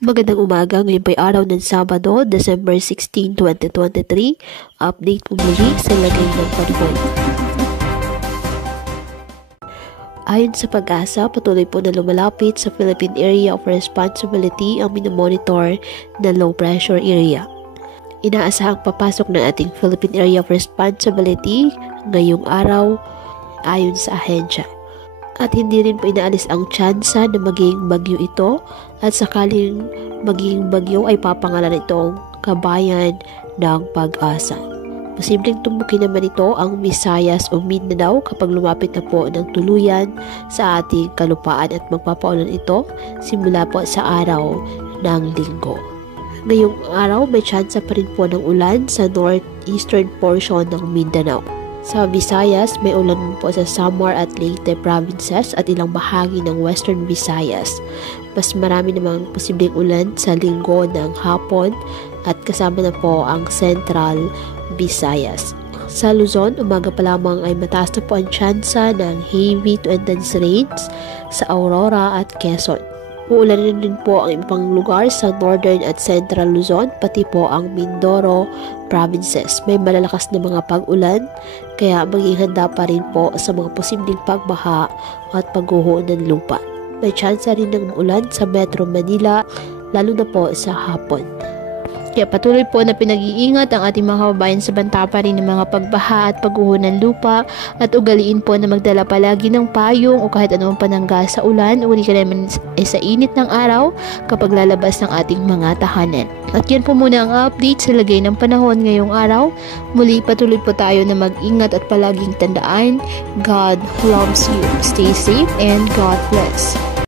Magandang umaga, ngayon po'y araw ng Sabado, December 16, 2023. Update po muli sa lagay ng panahon. Ayon sa Pag-asa, patuloy po na lumalapit sa Philippine Area of Responsibility ang minomonitor na low pressure area. Inaasahang papasok ng ating Philippine Area of Responsibility ngayong araw ayon sa ahensya. At hindi rin po inaalis ang tsansa na maging bagyo ito at sakaling maging bagyo ay papangalan itong Kabayan ng Pag-asa. Posibleng tumbukin naman ito ang Visayas o Mindanao kapag lumapit na po ng tuluyan sa ating kalupaan at magpapaulan ito simula po sa araw ng Linggo. Ngayong araw may tsansa pa rin po ng ulan sa northeastern portion ng Mindanao. Sa Visayas, may ulan po sa Samar at Leyte provinces at ilang bahagi ng Western Visayas. Mas marami namang posibleng ulan sa linggo ng hapon at kasama na po ang Central Visayas. Sa Luzon, umaga pa lamang ay mataas na po ang tsansa ng heavy to intense rains sa Aurora at Quezon. Uulan din po ang ibang lugar sa Northern at Central Luzon, pati po ang Mindoro provinces. May malalakas na mga pag-ulan, kaya maging handa pa rin po sa mga posibleng pagbaha at pagguho ng lupa. May tsansa rin ng ulan sa Metro Manila, lalo na po sa hapon. Kaya patuloy po na pinag-iingat ang ating mga kababayan sa banta pa rin ng mga pagbaha at pagguho ng lupa at ugaliin po na magdala palagi ng payong o kahit anong panangga sa ulan o di ka naman sa init ng araw kapag lalabas ng ating mga tahanan. At yan po muna ang update sa lagay ng panahon ngayong araw. Muli patuloy po tayo na mag-ingat at palaging tandaan, God loves you. Stay safe and God bless.